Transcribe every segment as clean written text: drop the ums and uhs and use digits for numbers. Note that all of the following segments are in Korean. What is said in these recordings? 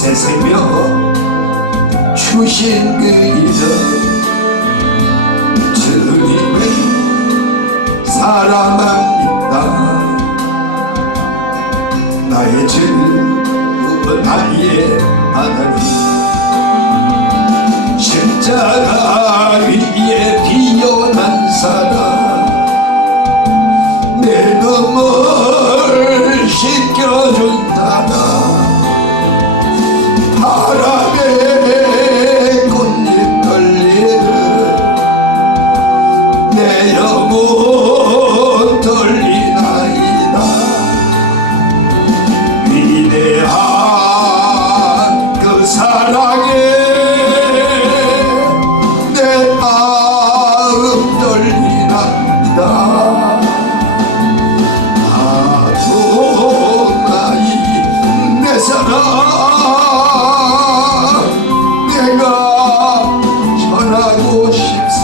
새 생명 주신 그 이름 주님을 사랑합니다. 나의 주 나의 하나님 십자가 위에 피어난 사랑 내 눈물 씻겨준다나 바람에 꽃잎 떨리듯 내 영혼 떨리나이다. 위대한 그 사랑에 내 마음 떨리나이다. 내 사랑 내가 전하고 싶소.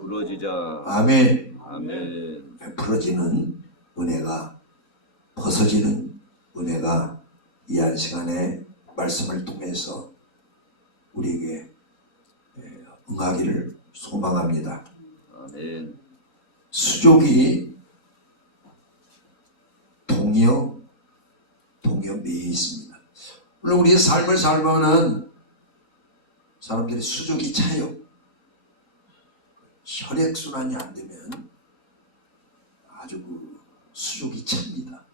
부러지자. 아멘. 아멘. 풀어지는 은혜가, 벗어지는 은혜가 이 한 시간에 말씀을 통해서 우리에게 응하기를 소망합니다. 아멘. 수족이 동여 매여 있습니다. 물론 우리의 삶을 살면은 사람들이 수족이 차요. 혈액순환이 안 되면 아주 수족이 찹니다.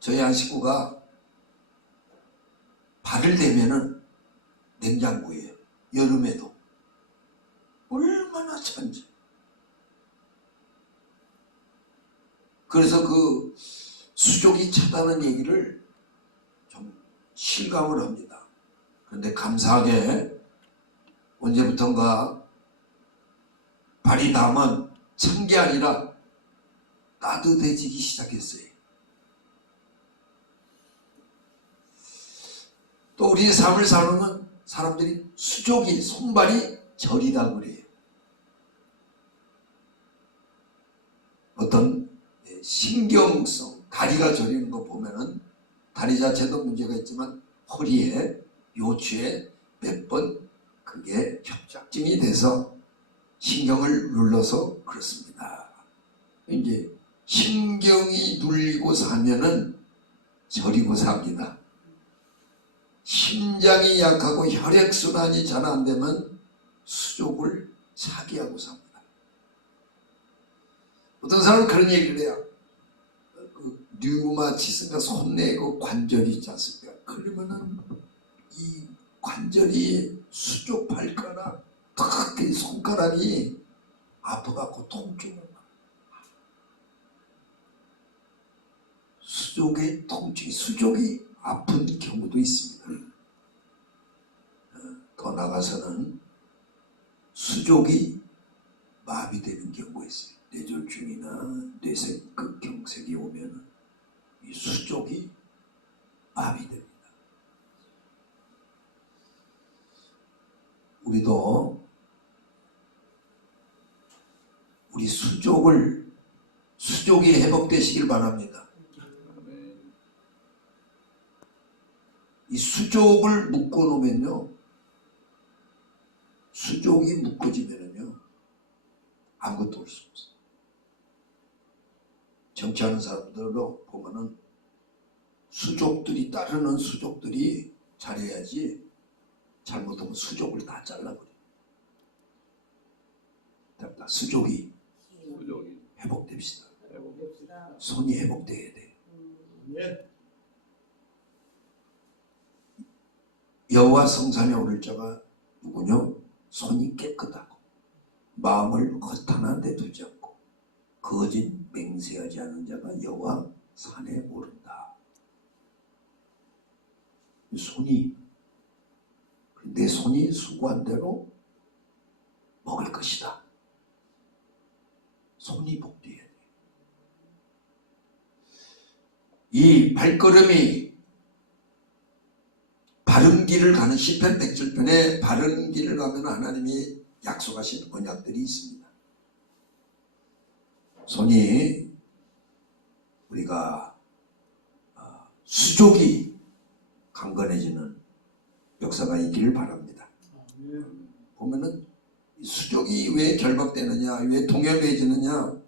저희 한 식구가 발을 대면은 냉장고예요. 여름에도 얼마나 찬지. 그래서 그 수족이 차다는 얘기를 좀 실감을 합니다. 그런데 감사하게 언제부턴가 발이 닿으면 찬 게 아니라 따뜻해지기 시작했어요. 또 우리의 삶을 사는 사람들이 수족이 손발이 저리다 그래요. 어떤 신경성, 다리가 저리는 거 보면은 다리 자체도 문제가 있지만 허리에, 요추에 몇 번 그게 협착증이 돼서 신경을 눌러서 그렇습니다. 이제 신경이 눌리고 사면은 저리고 삽니다. 심장이 약하고 혈액순환이 잘 안 되면 수족을 차게 하고 삽니다. 어떤 사람은 그런 얘기를 해요. 그 류마티스인가 손에 그 관절이 있지 않습니까? 그러면은 이 관절이 수족 발가락 특히 손가락이 아파갖고 통증을 막 수족의 통증, 수족이 아픈 경우도 있습니다. 더 나가서는 수족이 마비되는 경우가 있어요. 뇌졸중이나 뇌세극 경색이 오면 이 수족이 마비됩니다. 우리도 우리 수족이 회복되시길 바랍니다. 이 수족을 묶어 놓으면요, 수족이 묶어지면은요 아무것도 올 수 없어요. 정치하는 사람들로 보면은 수족들이, 따르는 수족들이 잘해야지 잘못하면 수족을 다 잘라버려요. 수족이 회복됩시다. 손이 회복돼야 돼. 여호와 성산에 오를 자가 누구냐? 손이 깨끗하고 마음을 허탄한 데 두지 않고 거짓 맹세하지 않은 자가 여호와 산에 오른다. 내 손이 수고한 대로 먹을 것이다. 손이 복돼야 돼. 이 발걸음이 바른 길을 가는 시편 107편에 바른 길을 가면 하나님이 약속하신 언약들이 있습니다. 손이 수족이 강건해지는 역사가 있기를 바랍니다. 보면은 수족이 왜 결박되느냐, 왜 동열해지느냐,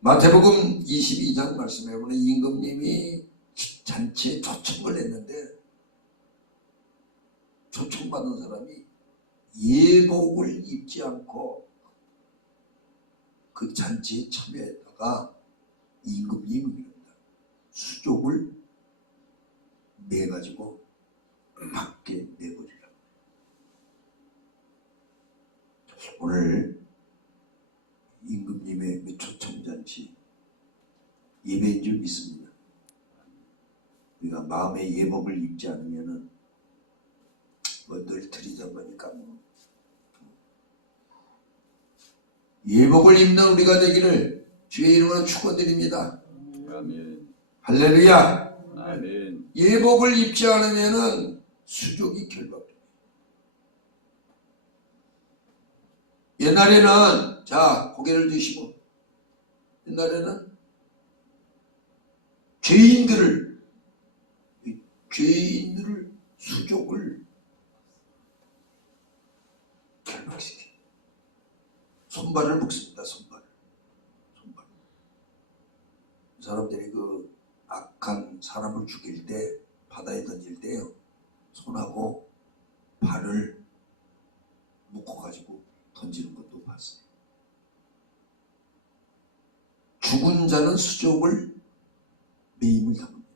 마태복음 22장 말씀에 보면 임금님이 잔치에 초청을 했는데 초청받은 사람이 예복을 입지 않고 그 잔치에 참여했다가 임금님이 그럽니다. 수족을 매가지고 밖에 내버리라. 오늘 임금님의 그 초청잔치 예배인 줄 믿습니다. 우리가 마음의 예복을 입지 않으면은 늘 드리던 거니까 예복을 입는 우리가 되기를 주의 이름으로 축원드립니다. 아멘. 할렐루야. 아멘. 예복을 입지 않으면은 수족이 결박됩니다. 옛날에는 자 고개를 드시고 옛날에는 죄인들을 수족을 결박시키 손발을 묶습니다. 손발. 사람들이 그 악한 사람을 죽일 때 바다에 던질 때요 손하고 발을 묶어가지고 던지는 것도 봤어요. 죽은 자는 수족을 매임을 당합니다.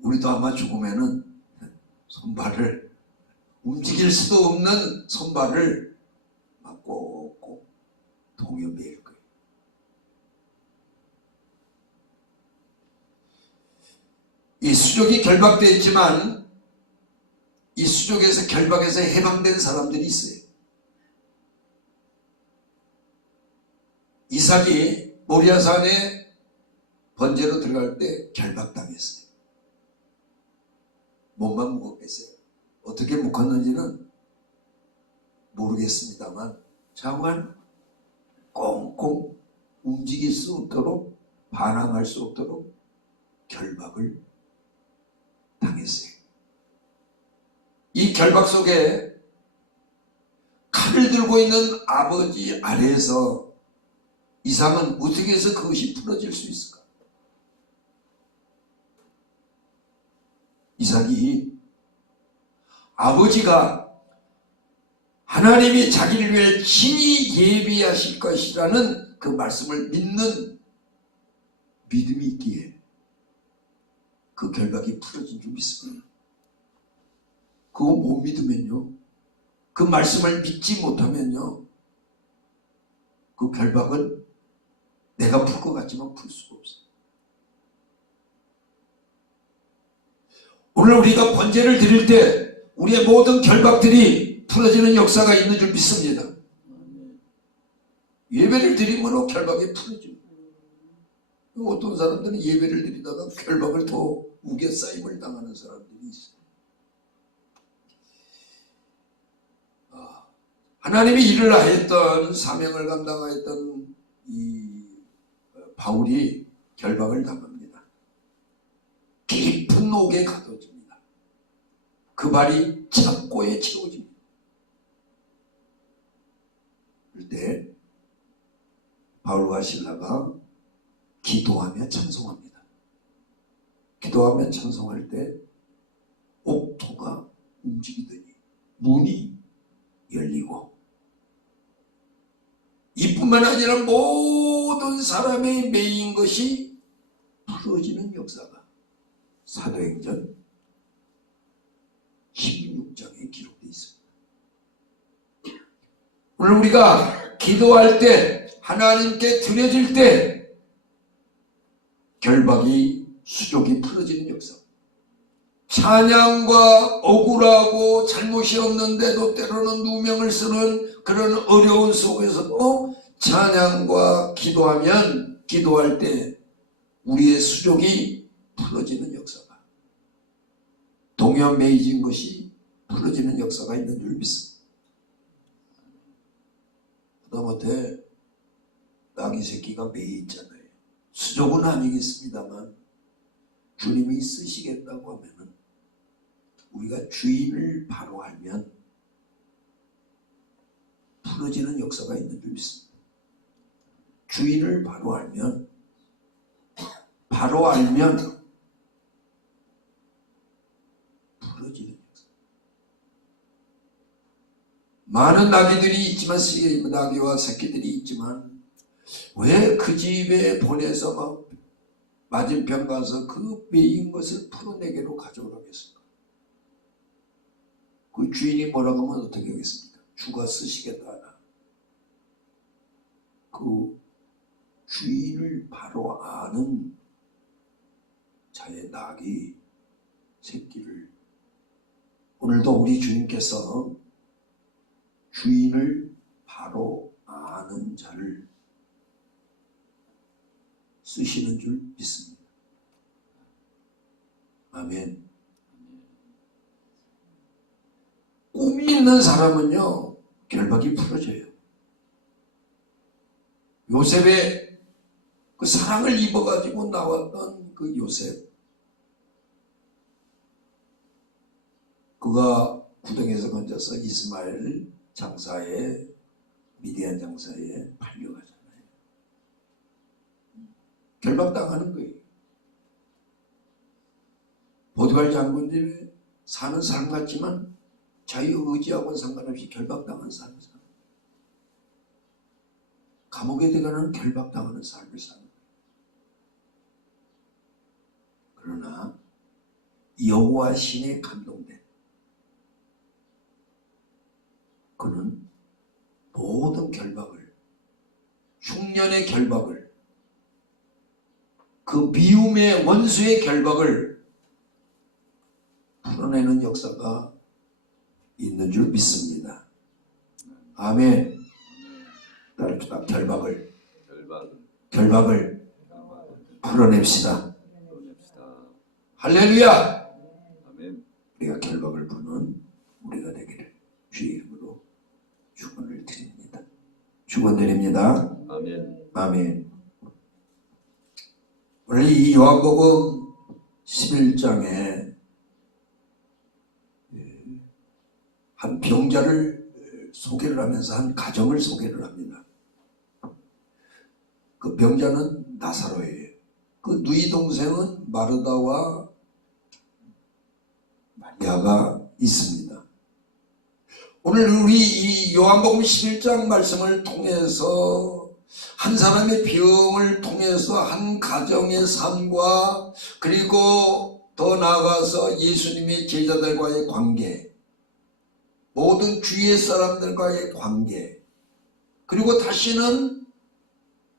우리도 아마 죽으면은 손발을 움직일 수도 없는 손발을 막 꼭 동여 매일 거예요. 이 수족이 결박되어 있지만 이 수족에서 결박에서 해방된 사람들이 있어요. 이삭이 모리아산에 번제로 들어갈 때 결박당했어요. 몸만 묶었겠어요. 어떻게 묶었는지는 모르겠습니다만 자관 꽁꽁 움직일 수 없도록 반항할 수 없도록 결박을 당했어요. 이 결박 속에 칼을 들고 있는 아버지 아래에서 이삭은 어떻게 해서 그것이 풀어질 수 있을까? 이삭이 아버지가 하나님이 자기를 위해 친히 예비하실 것이라는 그 말씀을 믿는 믿음이 있기에 그 결박이 풀어진 줄 믿습니다. 그거 못 믿으면요, 그 말씀을 믿지 못하면요, 그 결박은 내가 풀 것 같지만 풀 수가 없어요. 오늘 우리가 번제를 드릴 때 우리의 모든 결박들이 풀어지는 역사가 있는 줄 믿습니다. 예배를 드리면 결박이 풀어져요. 어떤 사람들은 예배를 드리다가 결박을 더 우겨 쌓임을 당하는 사람들이 있어요. 하나님이 일을 하였던, 사명을 감당하였던 이 바울이 결박을 당합니다. 깊은 옥에 가둬집니다. 그 발이 창고에 채워집니다. 그때 바울과 실라가 기도하며 찬송합니다. 기도하며 찬송할 때 옥토가 움직이더니 문이 열리고, 이뿐만 아니라 모든 사람의 매인 것이 풀어지는 역사가 사도행전 16장에 기록되어 있습니다. 오늘 우리가 기도할 때, 하나님께 드려질 때 결박이, 수족이 풀어지는 역사, 찬양과 억울하고 잘못이 없는데도 때로는 누명을 쓰는 그런 어려운 속에서도 찬양과 기도하면, 기도할 때 우리의 수족이 풀어지는 역사가, 동여 매이진 것이 풀어지는 역사가 있는 줄 믿습니다. 하다못해 나귀 새끼가 매이 있잖아요. 수족은 아니겠습니다만 주님이 쓰시겠다고 하면은 우리가 주인을 바로 알면 풀어지는 역사가 있는 줄 믿습니다. 주인을 바로 알면 풀어지는 역사. 많은 나귀들이 있지만 나귀와 새끼들이 있지만 왜 그 집에 보내서 막 맞은편 가서 그 메인 것을 풀어내게로 가져오라고 했을까? 그 주인이 뭐라고 하면 어떻게 하겠습니까? 주가 쓰시겠다. 그 주인을 바로 아는 자의 낙이 새끼를, 오늘도 우리 주님께서 주인을 바로 아는 자를 쓰시는 줄 믿습니다. 아멘. 꿈이 있는 사람은요, 결박이 풀어져요. 요셉의 그 사랑을 입어가지고 나왔던 그 요셉, 그가 구덩이에서 건져서 이스마엘 장사에, 미디안 장사에 팔려가잖아요. 결박당하는 거예요. 보디발 장군 집에 사는 사람 같지만 자유 의지하고는 상관없이 결박당한 삶을 사는, 감옥에 들어가는 결박당하는 삶을 사는. 그러나 여호와 신에 감동된 그는 모든 결박을, 흉년의 결박을, 그 미움의 원수의 결박을 풀어내는 역사가 있는 줄 믿습니다. 아멘. 따릅시다. 결박을 풀어냅시다. 할렐루야. 아멘. 우리가 결박을 푸는 우리가 되기를 주의 이름으로 축원을 드립니다. 축원드립니다. 아멘. 아멘. 오늘 이 요한복음 11장에 한 병자를 소개를 하면서 한 가정을 소개를 합니다. 그 병자는 나사로예요. 그 누이 동생은 마르다와 마리아가 있습니다. 오늘 우리 이 요한복음 11장 말씀을 통해서 한 사람의 병을 통해서 한 가정의 삶과, 그리고 더 나아가서 예수님의 제자들과의 관계, 모든 주위의 사람들과의 관계, 그리고 다시는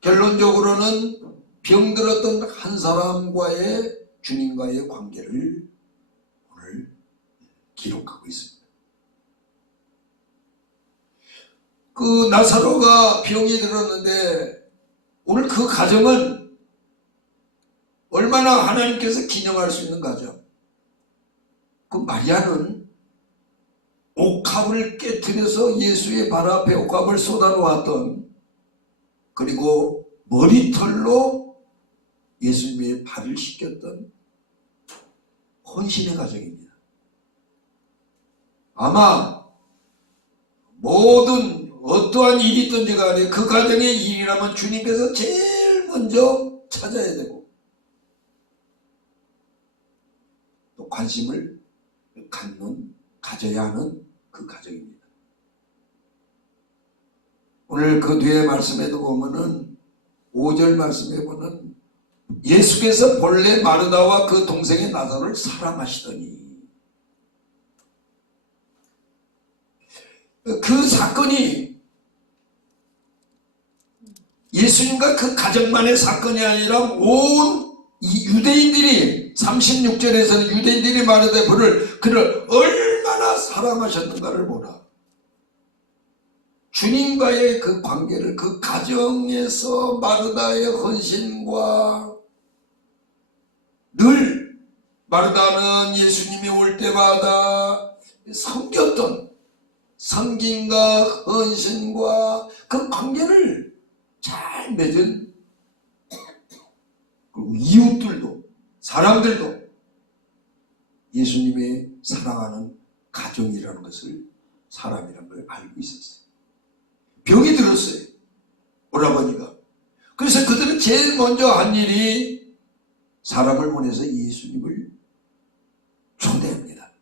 결론적으로는 병들었던 한 사람과의, 주님과의 관계를 오늘 기록하고 있습니다. 그 나사로가 병이 들었는데 오늘 그 가정은 얼마나 하나님께서 기념할 수 있는 가정. 그 마리아는 옥합을 깨트려서 예수의 발 앞에 옥합을 쏟아놓았던, 그리고 머리털로 예수님의 발을 씻겼던 헌신의 가정입니다. 아마 모든 어떠한 일이 있든지 간에 그 가정의 일이라면 주님께서 제일 먼저 찾아야 되고 또 관심을 가져야 하는 그 가정입니다. 오늘 그 뒤에 말씀에도 보면은 5절 말씀에 보면 예수께서 본래 마르다와 그 동생의 나사로를 사랑하시더니, 그 사건이 예수님과 그 가정만의 사건이 아니라 온 이 유대인들이, 36절에서는 유대인들이 마르다의 그를 얼마나 사랑하셨는가를 보라. 주님과의 그 관계를, 그 가정에서 마르다의 헌신과, 늘 마르다는 예수님이 올 때마다 섬겼던 섬김과 헌신과 그 관계를 잘 맺은, 그리고 이웃들도, 사람들도 예수님의 사랑하는 가정이라는 것을, 사람이라는 걸 알고 있었어요. 병이 들었어요, 오라버니가. 그래서 그들은 제일 먼저 한 일이 사람을 보내서 예수님을 초대합니다.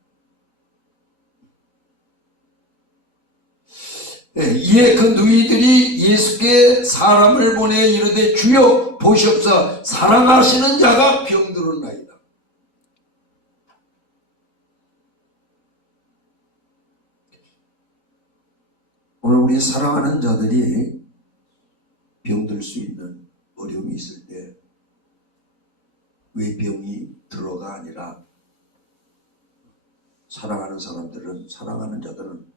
이에 그 누이들이 예수께 사람을 보내 이르되 주여 보시옵소서 사랑하시는 자가 병들었나이다. 오늘 우리 사랑하는 자들이 병들 수 있는 어려움이 있을 때 왜 병이 들어가 아니라 사랑하는 사람들은, 사랑하는 자들은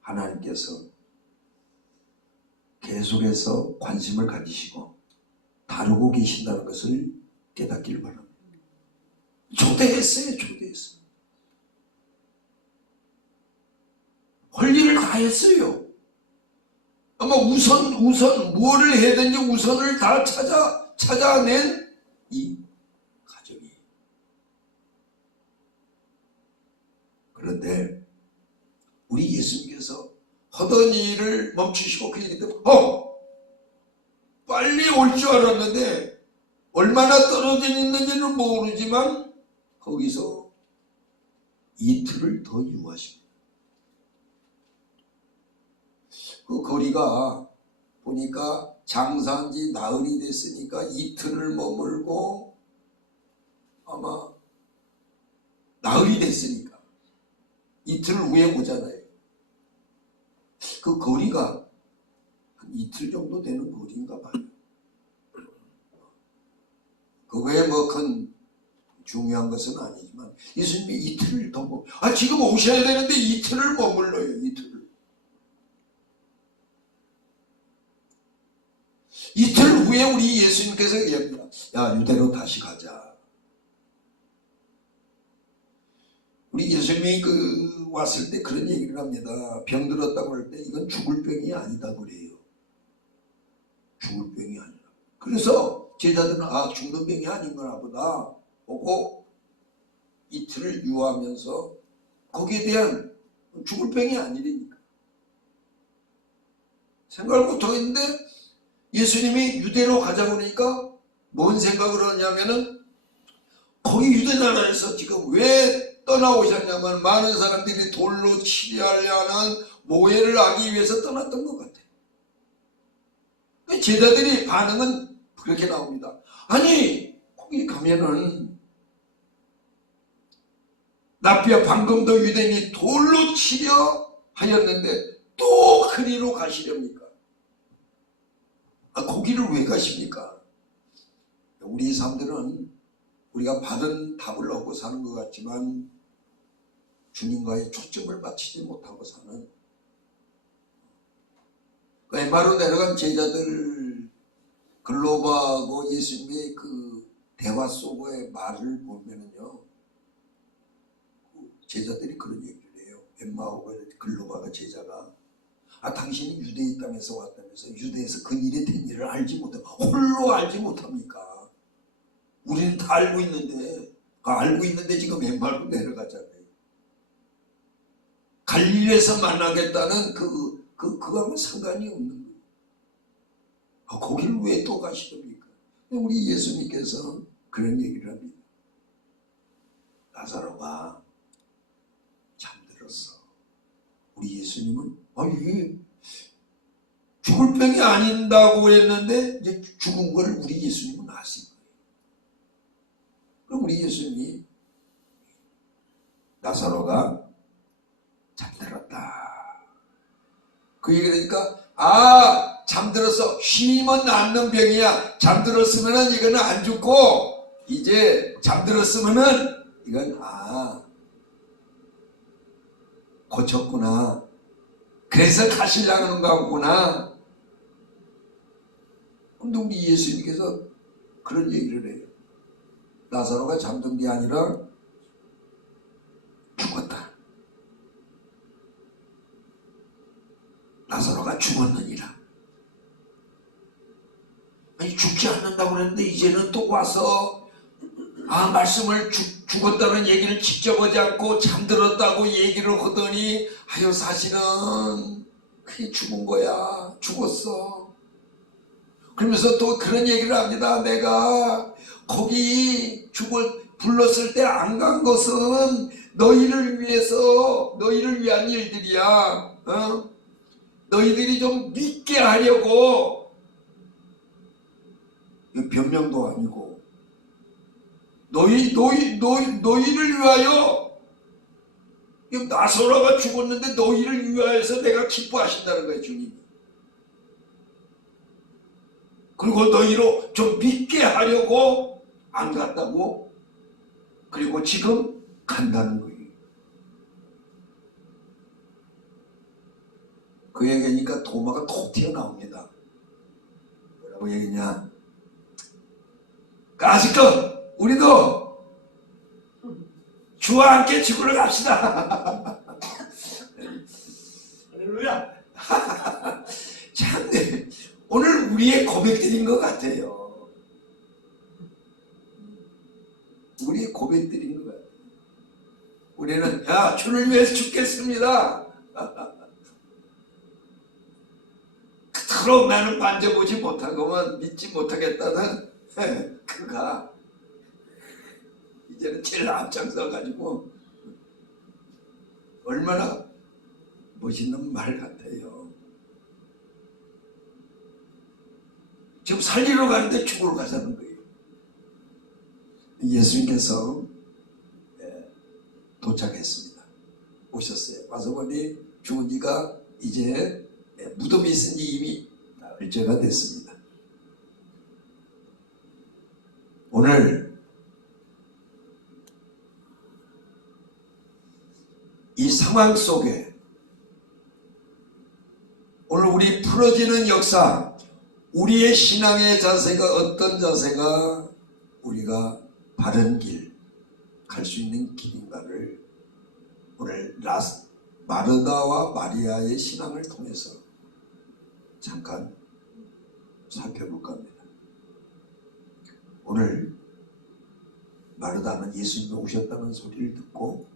하나님께서 계속해서 관심을 가지시고 다루고 계신다는 것을 깨닫기를 바랍니다. 초대했어요. 할 일을 다 했어요. 아마 우선 무엇을 해야 되는지 우선을 다 찾아낸 이 가정이. 그런데 우리 예수님께서 하던 일을 멈추시고 그 얘기 때문에 빨리 올 줄 알았는데 얼마나 떨어져 있는지는 모르지만 거기서 이틀을 더 유하십니다. 그 거리가 보니까 장사한 지 나흘이 됐으니까 이틀을 머물고, 아마 나흘이 됐으니까 이틀 후에 오잖아요. 그 거리가 한 이틀 정도 되는 거리인가 봐요. 그거에 뭐 큰 중요한 것은 아니지만 예수님이 이틀을 더 지금 오셔야 되는데 이틀을 머물러요. 이틀 후에 우리 예수님께서 얘기합니다. 야, 유대로 다시 가자. 우리 예수님이 왔을 때 그런 얘기를 합니다. 병 들었다고 할 때 이건 죽을 병이 아니다 그래요. 죽을 병이 아니라. 그래서 제자들은 죽는 병이 아닌 거나 보다 보고 이틀을 유하면서 거기에 대한 죽을 병이 아니라니까 생각을 못하겠는데, 예수님이 유대로 가자고 그러니까 뭔 생각을 하냐면은 거기 유대 나라에서 지금 왜 떠나오셨냐면 많은 사람들이 돌로 치려하는 모해를 하기 위해서 떠났던 것 같아요. 제자들이 반응은 그렇게 나옵니다. 아니 거기 가면은 나피아 방금도 유대인이 돌로 치려 하였는데 또 그리로 가시렵니까? 거기를 왜 가십니까? 우리 사람들은 우리가 받은 답을 얻고 사는 것 같지만 주님과의 초점을 맞추지 못하고 사는, 엠마로 내려간 제자들 글로바하고 예수님의 그 대화 속의 말을 보면은요, 제자들이 그런 얘기를 해요. 엠마오가 글로바가 제자가 당신이 유대의 땅에서 왔다면서 유대에서 그 일에 된 일을 알지 못하고 홀로 알지 못합니까? 우리는 다 알고 있는데 지금 엠마로 내려가잖아요. 갈릴리에서 만나겠다는 그거하고는 상관이 없는 거예요. 거기를 왜 또 가시렵니까? 우리 예수님께서 그런 얘기를 합니다. 나사로가 잠들었어. 우리 예수님은 이게 죽을 병이 아닌다고 했는데 이제 죽은 걸 우리 예수님은 아신 거예요. 그럼 우리 예수님이 나사로가 잠들었다. 그 얘기니까 잠들었어. 쉬면 낫는 병이야. 잠들었으면은 이거는 안 죽고 이제 잠들었으면은 이건 고쳤구나. 그래서 가시려는 거구나. 근데 우리 예수님께서 그런 얘기를 해요. 나사로가 잠든 게 아니라 죽었다. 나사로가 죽었느니라. 죽지 않는다고 그랬는데 이제는 또 와서 말씀을 죽었다는 얘기를 직접 하지 않고 잠들었다고 얘기를 하더니 아유 사실은 그게 죽은 거야. 죽었어. 그러면서 또 그런 얘기를 합니다. 내가 거기 불렀을 때 안 간 것은 너희를 위해서 너희를 위한 일들이야. 너희들이 좀 믿게 하려고. 변명도 아니고 너희를 위하여. 나사로가 죽었는데 너희를 위하여서 내가 기뻐하신다는 거예요, 주님이. 그리고 너희로 좀 믿게 하려고 안 갔다고. 그리고 지금 간다는 거예요. 그 얘기하니까 도마가 톡 튀어나옵니다. 뭐라고 얘기냐? 아직도 우리도 주와 함께 죽으러 갑시다. 할렐루야. 참 오늘 우리의 고백들인 것 같아요. 우리의 고백들인 것 같아요. 우리는 주를 위해서 죽겠습니다. 그토록 나는 만져보지 못하고만 믿지 못하겠다는 그가 이제는 제일 앞장서 가지고 얼마나 멋있는 말 같아요. 지금 살리러 가는데 죽으러 가자는 거예요. 예수님께서 도착했습니다. 오셨어요. 와서 보니 죽은 지가 이제 무덤이 있으니 이미 일제가 됐습니다. 오늘 이 상황 속에 오늘 우리 풀어지는 역사, 우리의 신앙의 자세가 어떤 자세가 우리가 바른 길, 갈 수 있는 길인가를 오늘 마르다와 마리아의 신앙을 통해서 잠깐 살펴볼까 합니다. 오늘 마르다는 예수님이 오셨다는 소리를 듣고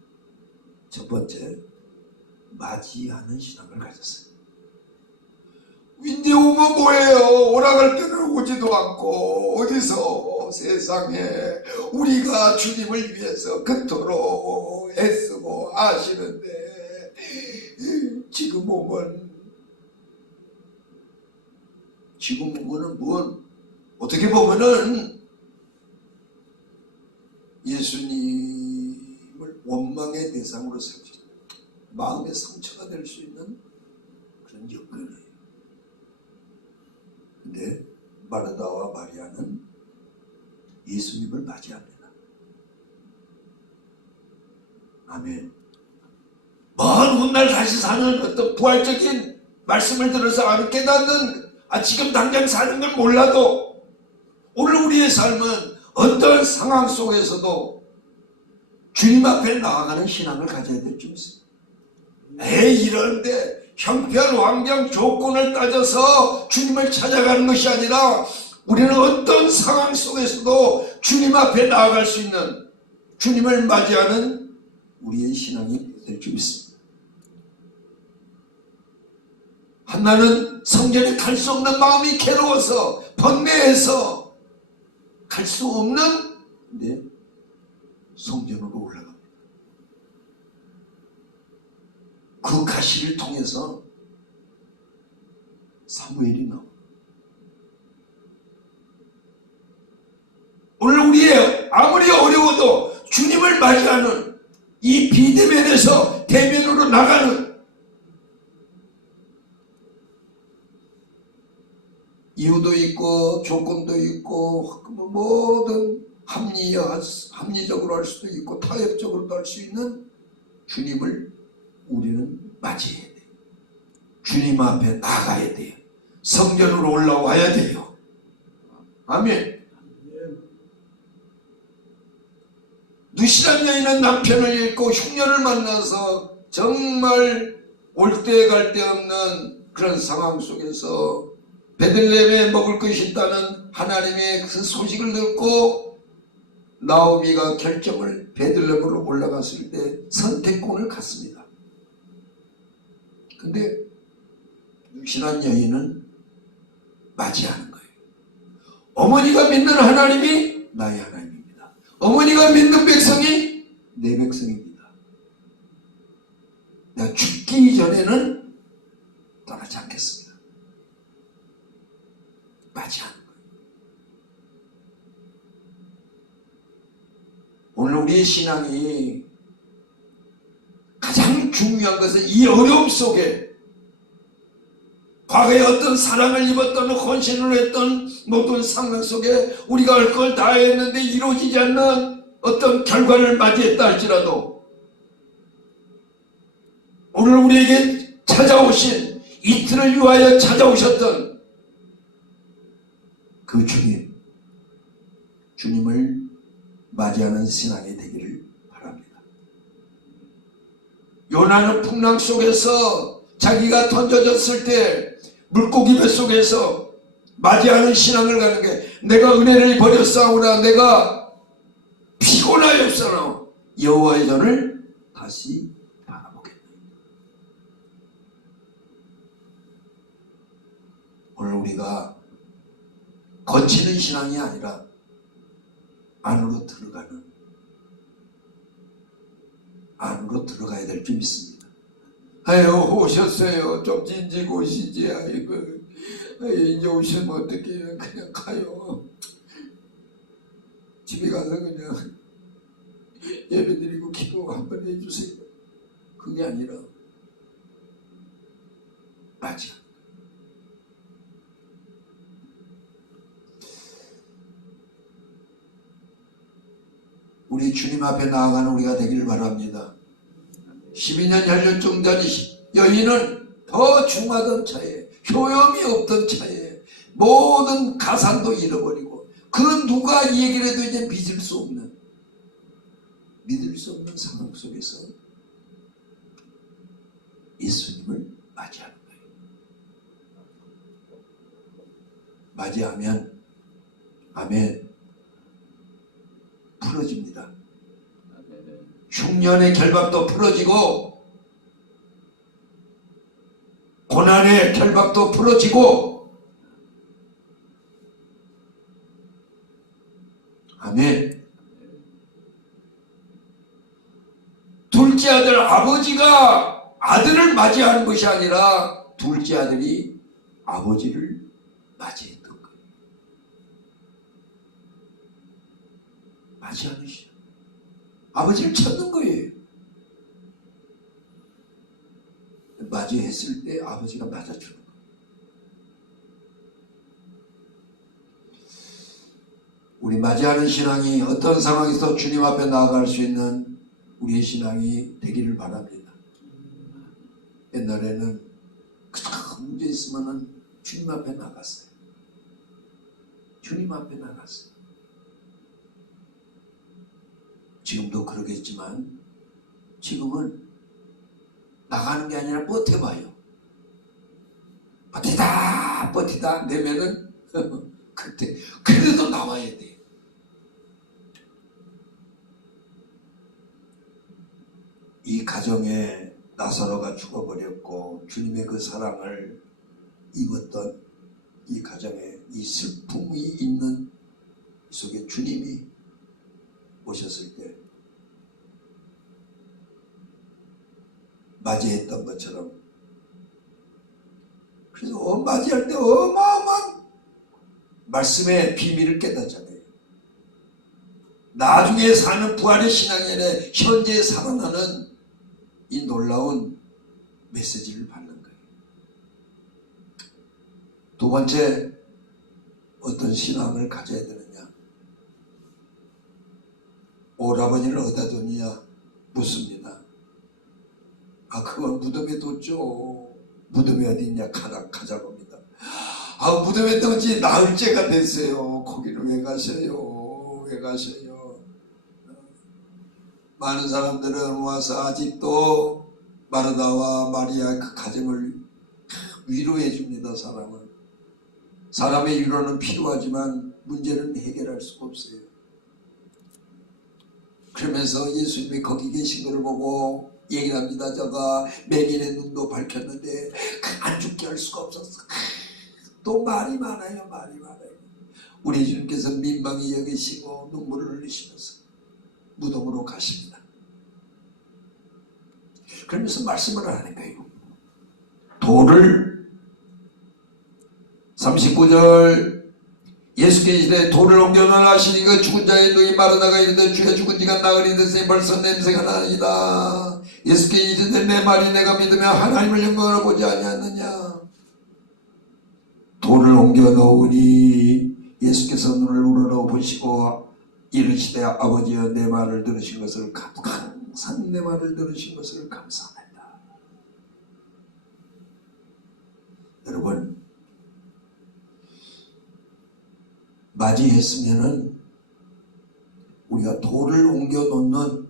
첫 번째 맞이하는 신앙을 가졌어요. 이제 오면 뭐예요? 오라갈 때는 오지도 않고 어디서 세상에 우리가 주님을 위해서 그토록 애쓰고 아시는데 지금 오면 어떻게 보면은 예수님을 원망의 대상으로 삼지 마음의 상처가 될 수 있는 그런 여건이에요. 근데 마르다와 마리아는 예수님을 맞이합니다. 아멘. 먼 훗날 다시 사는 어떤 부활적인 말씀을 들어서 안 깨닫는 지금 당장 사는 걸 몰라도 오늘 우리의 삶은 어떤 상황 속에서도 주님 앞에 나아가는 신앙을 가져야 될 줄 있습니다. 이런데 형편, 환경, 조건을 따져서 주님을 찾아가는 것이 아니라 우리는 어떤 상황 속에서도 주님 앞에 나아갈 수 있는 주님을 맞이하는 우리의 신앙이 될 줄 믿습니다. 한나는 성전에 갈 수 없는 마음이 괴로워서 번뇌해서 갈 수 없는 성전으로 올라갑니다. 그 가시를 통해서 사무엘이 나옵니다. 오늘 우리의 아무리 어려워도 주님을 맞이하는 이 비대면에서 대면으로 나가는 이유도 있고 조건도 있고 모든 합리적으로 할 수도 있고 타협적으로도 할 수 있는 주님을 우리는 맞이해야 돼요. 주님 앞에 나가야 돼요. 성전으로 올라와야 돼요. 아멘. 누시란 여인은 남편을 잃고 흉년을 만나서 정말 올 때 갈 데 없는 그런 상황 속에서 베들레헴에 먹을 것이 있다는 하나님의 그 소식을 듣고 나오미가 결정을 베들레헴으로 올라갔을 때 선택권을 갖습니다. 근데 육신한 여인은 맞이하는 거예요. 어머니가 믿는 하나님이 나의 하나님입니다. 어머니가 믿는 백성이 내 백성입니다. 내가 죽기 전에는 떠나지 않겠습니다. 맞이하는 거예요. 오늘 우리의 신앙이 가장 중요한 것은 이 어려움 속에 과거에 어떤 사랑을 입었던 헌신을 했던 모든 상황 속에 우리가 할 걸 다 했는데 이루어지지 않는 어떤 결과를 맞이했다 할지라도 오늘 우리에게 찾아오신 이틀을 위하여 찾아오셨던 그 주님을 맞이하는 신앙이 되기를 바랍니다. 요나는 풍랑 속에서 자기가 던져졌을 때 물고기 뱃속에서 맞이하는 신앙을 가는 게 내가 은혜를 버렸사오나 내가 피곤하였사오나 여호와의 전을 다시 바라보겠다. 오늘 우리가 거치는 신앙이 아니라 안으로 들어가야 될 줄 믿습니다. 아유 오셨어요. 좀 진지고 오시지. 아이고 이제 오시면 어떡해요. 그냥 가요. 집에 가서 그냥 예배드리고 기도 한번 해주세요. 그게 아니라 맞아. 우리 주님 앞에 나아가는 우리가 되기를 바랍니다. 12년 혈련증 된 여인은 더 중하던 차에 효염이 없던 차에 모든 가산도 잃어버리고 그 누가 이 얘기를 해도 이제 믿을 수 없는 상황 속에서 예수님을 맞이하는 거예요. 맞이하면 아멘 풀어집니다. 흉년의 결박도 풀어지고 고난의 결박도 풀어지고 아멘. 둘째 아들 아버지가 아들을 맞이하는 것이 아니라 둘째 아들이 아버지를 맞이했던 거예요. 맞이하는 시 아버지를 찾는 거예요. 맞이했을 때 아버지가 맞아주는 거예요. 우리 맞이하는 신앙이 어떤 상황에서 주님 앞에 나아갈 수 있는 우리의 신앙이 되기를 바랍니다. 옛날에는 큰 문제 있으면 주님 앞에 나갔어요. 주님 앞에 나갔어요. 지금도 그러겠지만 지금은 나가는 게 아니라 버텨봐요. 버티다 안 되면은 그때 그래도 나와야 돼. 이 가정에 나사로가 죽어버렸고 주님의 그 사랑을 입었던 이 가정에 이 슬픔이 있는 속에 주님이 오셨을 때 맞이했던 것처럼 그래서 맞이할 때 어마어마한 말씀의 비밀을 깨닫잖아요. 나중에 사는 부활의 신앙이 아니라 현재 살아나는 이 놀라운 메시지를 받는 거예요. 두 번째 어떤 신앙을 가져야 되느냐. 오라버니를 어디다 뒀느냐 묻습니다. 그건 무덤에 뒀죠. 무덤이 어디 있냐 가자고 합니다. 무덤에 뒀지 나흘째가 됐어요. 거기를 왜 가셔요? 왜 가셔요? 많은 사람들은 와서 아직도 마르다와 마리아 그 가정을 위로해 줍니다. 사람의 위로는 필요하지만 문제는 해결할 수가 없어요. 그러면서 예수님이 거기 계신 것을 보고 얘기를 합니다. 저가 맹인의 눈도 밝혔는데 안 죽게 할 수가 없었어. 또 말이 많아요. 말이 많아요. 우리 주님께서 민망히 여기시고 눈물을 흘리시면서 무덤으로 가십니다. 그러면서 말씀을 하는 거예요. 돌을 39절 예수께서 이르되 돌을 옮겨놓으라 하시니 그 죽은 자의 눈이 마르다가 이르되 주여 죽은 지가 나흘이 벌써 냄새가 나이다. 예수께서 이르되 내 말이 내가 믿으면 하나님을 영광으로 보지 아니하느냐. 돌을 옮겨놓으니 예수께서 눈을 우러러 보시고 이르시되 아버지여 내 말을 들으신 것을 항상 내 말을 들으신 것을 감사합니다. 여러분 맞이했으면은 우리가 돌을 옮겨 놓는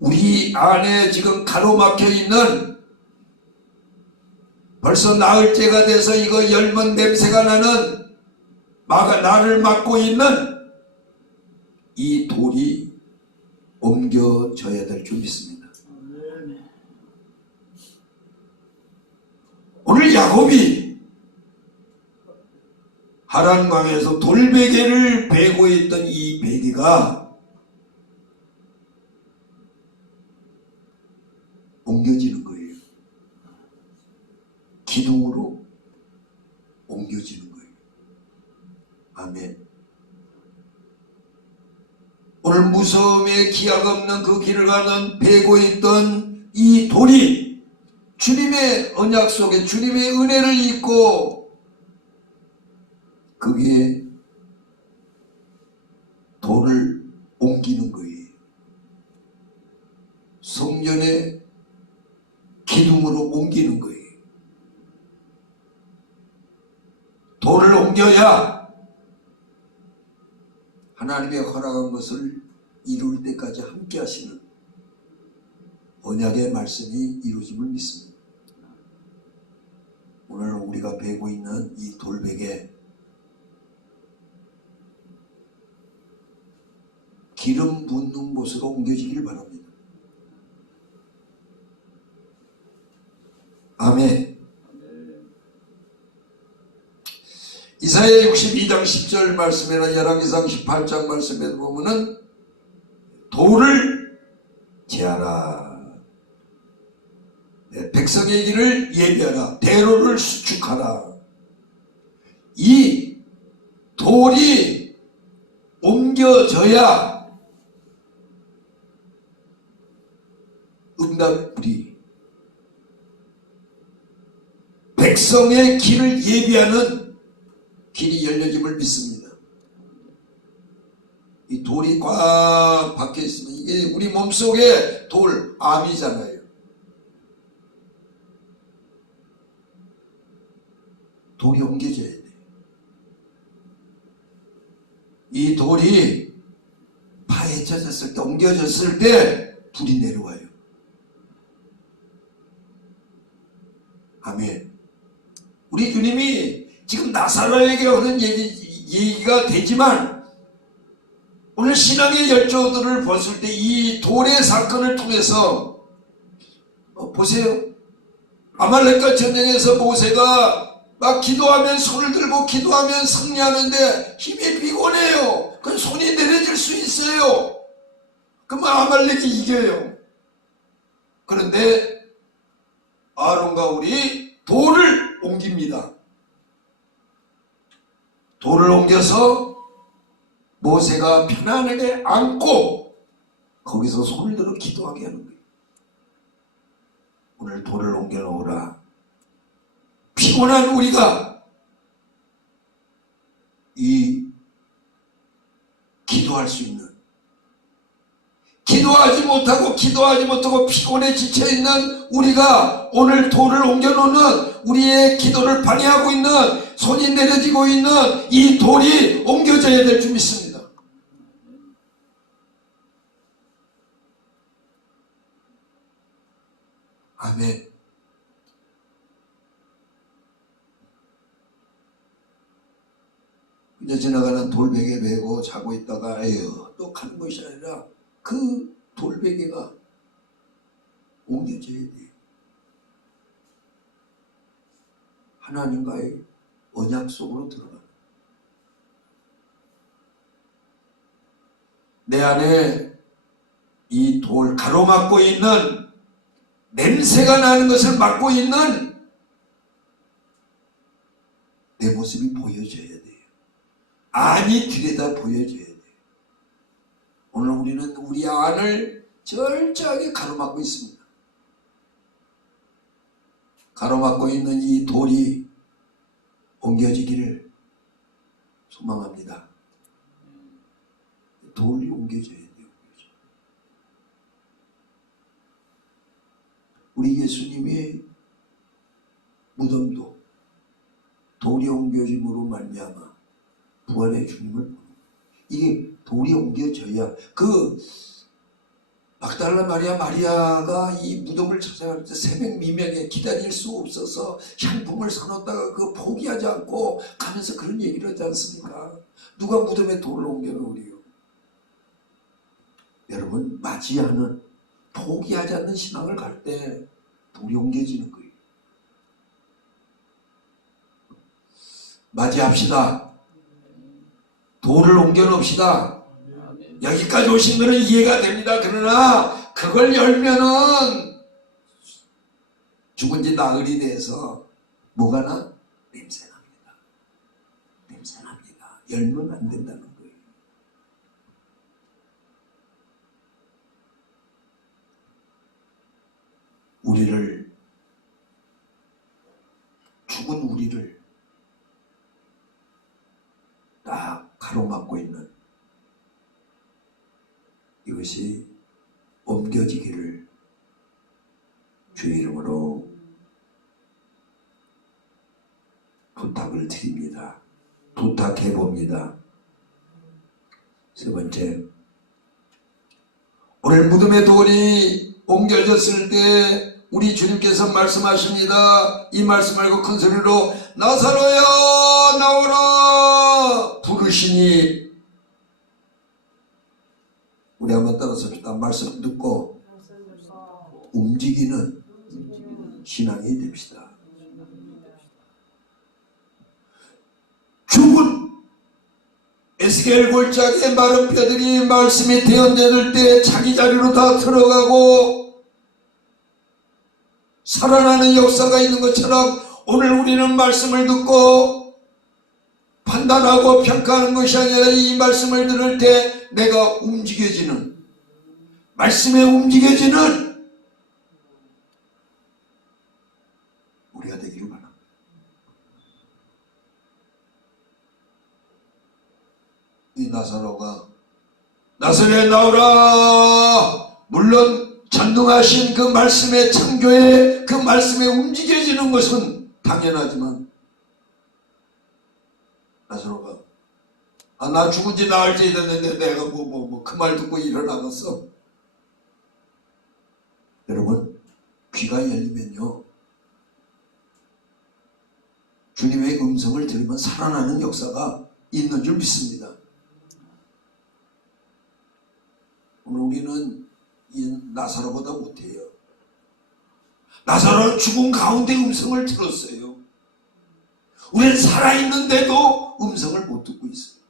우리 안에 지금 가로막혀 있는 벌써 나흘째가 돼서 이거 열먼 냄새가 나는 나를 막고 있는 이 돌이 옮겨져야 될 줄 믿습니다. 오늘 야곱이 하란강에서 돌베개를 베고 있던 이 베개가 옮겨지는 거예요. 기둥으로 옮겨지는 거예요. 아멘. 오늘 무서움에 기약 없는 그 길을 가는 베고 있던 이 돌이 주님의 언약 속에 주님의 은혜를 입고 거기에 돌을 옮기는 거예요. 성전의 기둥으로 옮기는 거예요. 돌을 옮겨야 하나님의 허락한 것을 이룰 때까지 함께 하시는 언약의 말씀이 이루어짐을 믿습니다. 오늘 우리가 베고 있는 이 돌베개 기름 붓는 곳으로 옮겨지기를 바랍니다. 아멘. 이사야 62장 10절 말씀에나 열왕기상 18장 말씀에 보면은 돌을 제하라. 백성의 길을 예비하라. 대로를 수축하라. 이 돌이 옮겨져야 응답이 백성의 길을 예비하는 길이 열려짐을 믿습니다. 이 돌이 꽉 박혀 있으면 이게 우리 몸속에 돌, 암이잖아요. 돌이 옮겨져야 돼. 이 돌이 파헤쳐졌을 때, 옮겨졌을 때 불이 내려와요. 아멘. 우리 주님이 지금 나사로에게 하는 얘기가 되지만 오늘 신앙의 열조들을 봤을 때 이 돌의 사건을 통해서 보세요. 아말렉과 전쟁에서 모세가 막 기도하면 손을 들고 기도하면 승리하는데 힘이 피곤해요. 그 손이 내려질 수 있어요. 그러면 아말렉이 이겨요. 그런데 아론과 우리 돌을 옮깁니다. 돌을 옮겨서 모세가 편안하게 앉고 거기서 손을 들어 기도하게 하는 거예요. 오늘 돌을 옮겨 놓으라. 피곤한 우리가 이 기도할 수 있는, 기도하지 못하고 피곤에 지쳐있는 우리가 오늘 돌을 옮겨놓는 우리의 기도를 방해하고 있는, 손이 내려지고 있는 이 돌이 옮겨져야 될 줄 믿습니다. 아멘. 이제 지나가는 돌베개 베고 자고 있다가 에휴 또 가는 것이 아니라 그 돌베개가 옮겨져야 돼요. 하나님과의 언약 속으로 들어가는. 내 안에 이 돌 가로막고 있는 냄새가 나는 것을 막고 있는 내 모습이 보여져야 돼요. 안이 들여다 보여져야 돼요. 오늘 우리는 우리 안을 철저하게 가로막고 있습니다. 가로막고 있는 이 돌이 옮겨지기를 소망합니다. 돌이 옮겨져야 돼요. 우리 예수님의 무덤도 돌이 옮겨짐으로 말미암아 부활의 주님을 보는 거예요. 이게 돌이 옮겨져야 그 막달라 마리아가 이 무덤을 찾아갈 때 새벽 미명에 기다릴 수 없어서 향품을 사놓다가 그 포기하지 않고 가면서 그런 얘기를 하지 않습니까? 누가 무덤에 돌을 옮겨놓으리요? 여러분 맞이하는 포기하지 않는 신앙을 갈 때 돌이 옮겨지는 거예요. 맞이합시다. 돌을 옮겨놓읍시다. 여기까지 오신 거는 이해가 됩니다. 그러나 그걸 열면은 죽은 지 나흘이 돼서 뭐가 나? 냄새납니다. 냄새납니다. 열면 안 된다는 거예요. 우리를 죽은 우리를 딱 가로막고 있는 이것이 옮겨지기를 주의 이름으로 부탁을 드립니다. 부탁해 봅니다. 세 번째, 오늘 무덤의 돌이 옮겨졌을 때 우리 주님께서 말씀하십니다. 이 말씀 알고 큰 소리로 나사로야 나오라 부르시니, 우리 한번 따라서시다. 말씀 듣고 움직이는 신앙이 됩시다. 죽은 에스겔 골짜기의 마른 뼈들이 말씀이 대언되는 때 자기 자리로 다 들어가고 살아나는 역사가 있는 것처럼 오늘 우리는 말씀을 듣고 판단하고 평가하는 것이 아니라 이 말씀을 들을 때 내가 움직여지는, 말씀에 움직여지는 우리가 되기를 바랍니다. 이 나사로가 나사로에 나오라, 물론 전능하신 그 말씀의 창조에 그 말씀에 움직여지는 것은 당연하지만 나사로가 나 죽은 지 나흘째 됐는데 내가 그 말 듣고 일어나겠어? 여러분 귀가 열리면요 주님의 음성을 들으면 살아나는 역사가 있는 줄 믿습니다. 오늘 우리는 이 나사로보다 못해요. 나사로는 죽은 가운데 음성을 들었어요. 우리는 살아있는데도 음성을 못 듣고 있어요.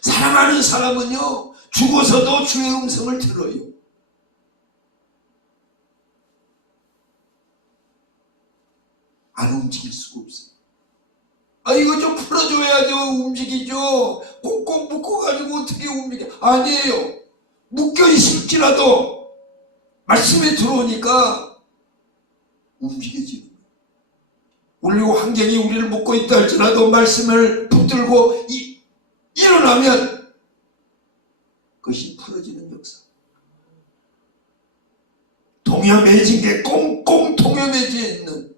사랑하는 사람은요 죽어서도 주의 음성을 들어요. 안 움직일 수가 없어요. 이거 좀 풀어줘야죠. 움직이죠. 꼭꼭 묶어가지고 어떻게 움직여? 아니에요. 묶여 있을지라도 말씀에 들어오니까 움직여지는 거예요. 우리 환경이 우리를 묶고 있다 할지라도 말씀을 붙들고 일어나면 그것이 풀어지는 역사. 동여매진 게 꽁꽁 동여매져 있는,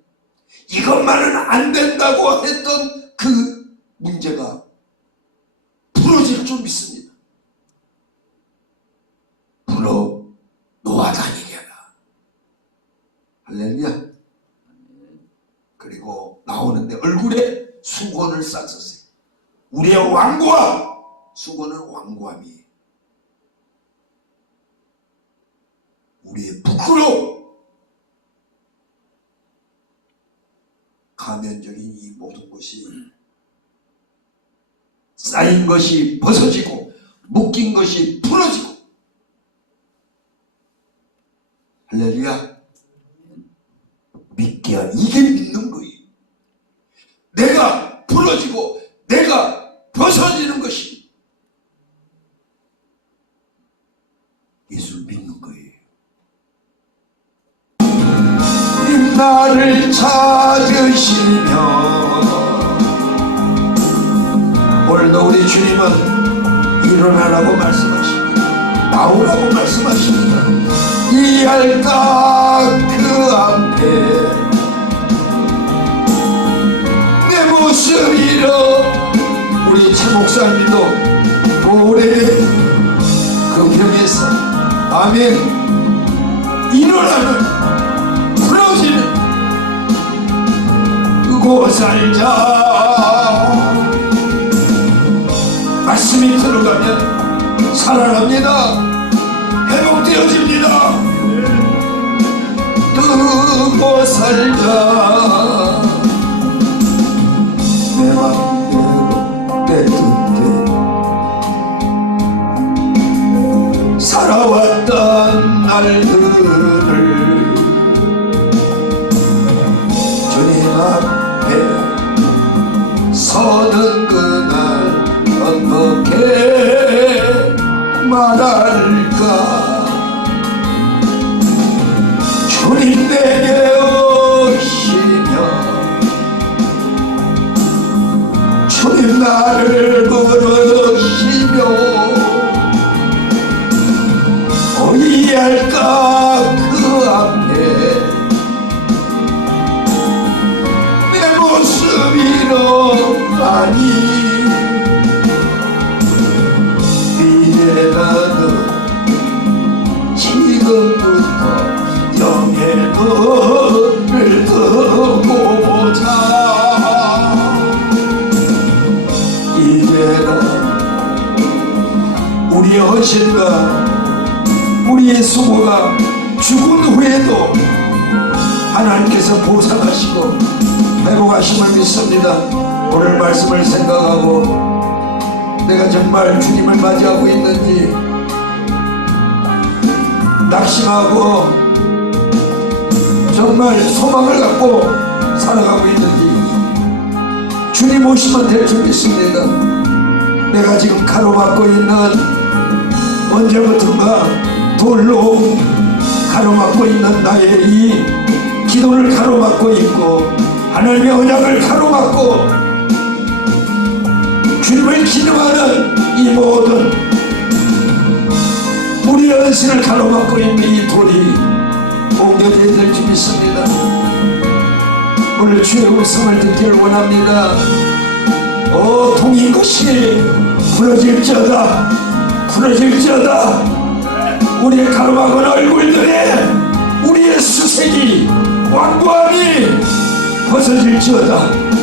이것만은 안 된다고 했던 그 문제가 풀어질 줄 믿습니다. 풀어 놓아 다니게라. 할렐루야. 그리고 나오는데 얼굴에 수건을 쌌었어요. 우리의 완고함, 수건은 완고함이에요. 우리의 부끄러움, 가면적인 이 모든 것이 쌓인 것이 벗어지고 묶인 것이 풀어지고. 할렐루야. 믿게 하, 이게 믿는 거예요. 내가 풀어지고 내가 벗어지는 것이 예수를 믿는 거예요. 나를 찾으시며, 오늘도 우리 주님은 일어나라고 말씀하십니다. 나오라고 말씀하십니다. 이 알까 그 앞에 내 모습이로. 우리 최 목사님도 오래 그 병에서 아멘 일어나는 풀어지는 그곳 살자. 말씀이 들어가면 살아납니다. 회복되어집니다. 뜨고 살자. 내 맘대로 내 뜻대로 살아왔던 날들을 주님 앞에 서는 그날 어떻게 말할까. 주님 내게 오시며 주님 나를 부르시며 어이할까 그 앞에 내 모습이로 아니. 이제 나는 지금부터 영의 눈을 뜨고 보자. 이제는 우리의 헌신과 우리의 수고가 죽은 후에도 하나님께서 보상하시고 회복하심을 믿습니다. 오늘 말씀을 생각하고 내가 정말 주님을 맞이하고 있는지 낙심하고 정말 소망을 갖고 살아가고 있는지 주님 오시면 될 줄 믿습니다. 내가 지금 가로막고 있는, 언제부턴가 돌로 가로막고 있는 나의 이 기도를 가로막고 있고 하나님의 언약을 가로막고 주님을 기도하는 이 모든 우리의 헌신을 가로막고 있는 이 돌이 옮겨져야 될 줄 믿습니다. 오늘 주의 음성을 듣기를 원합니다. 동인 것이 부러질지어다, 부러질지어다. 우리의 가로막은 얼굴들에 우리의 수색이 완고함이 벗어질지어다.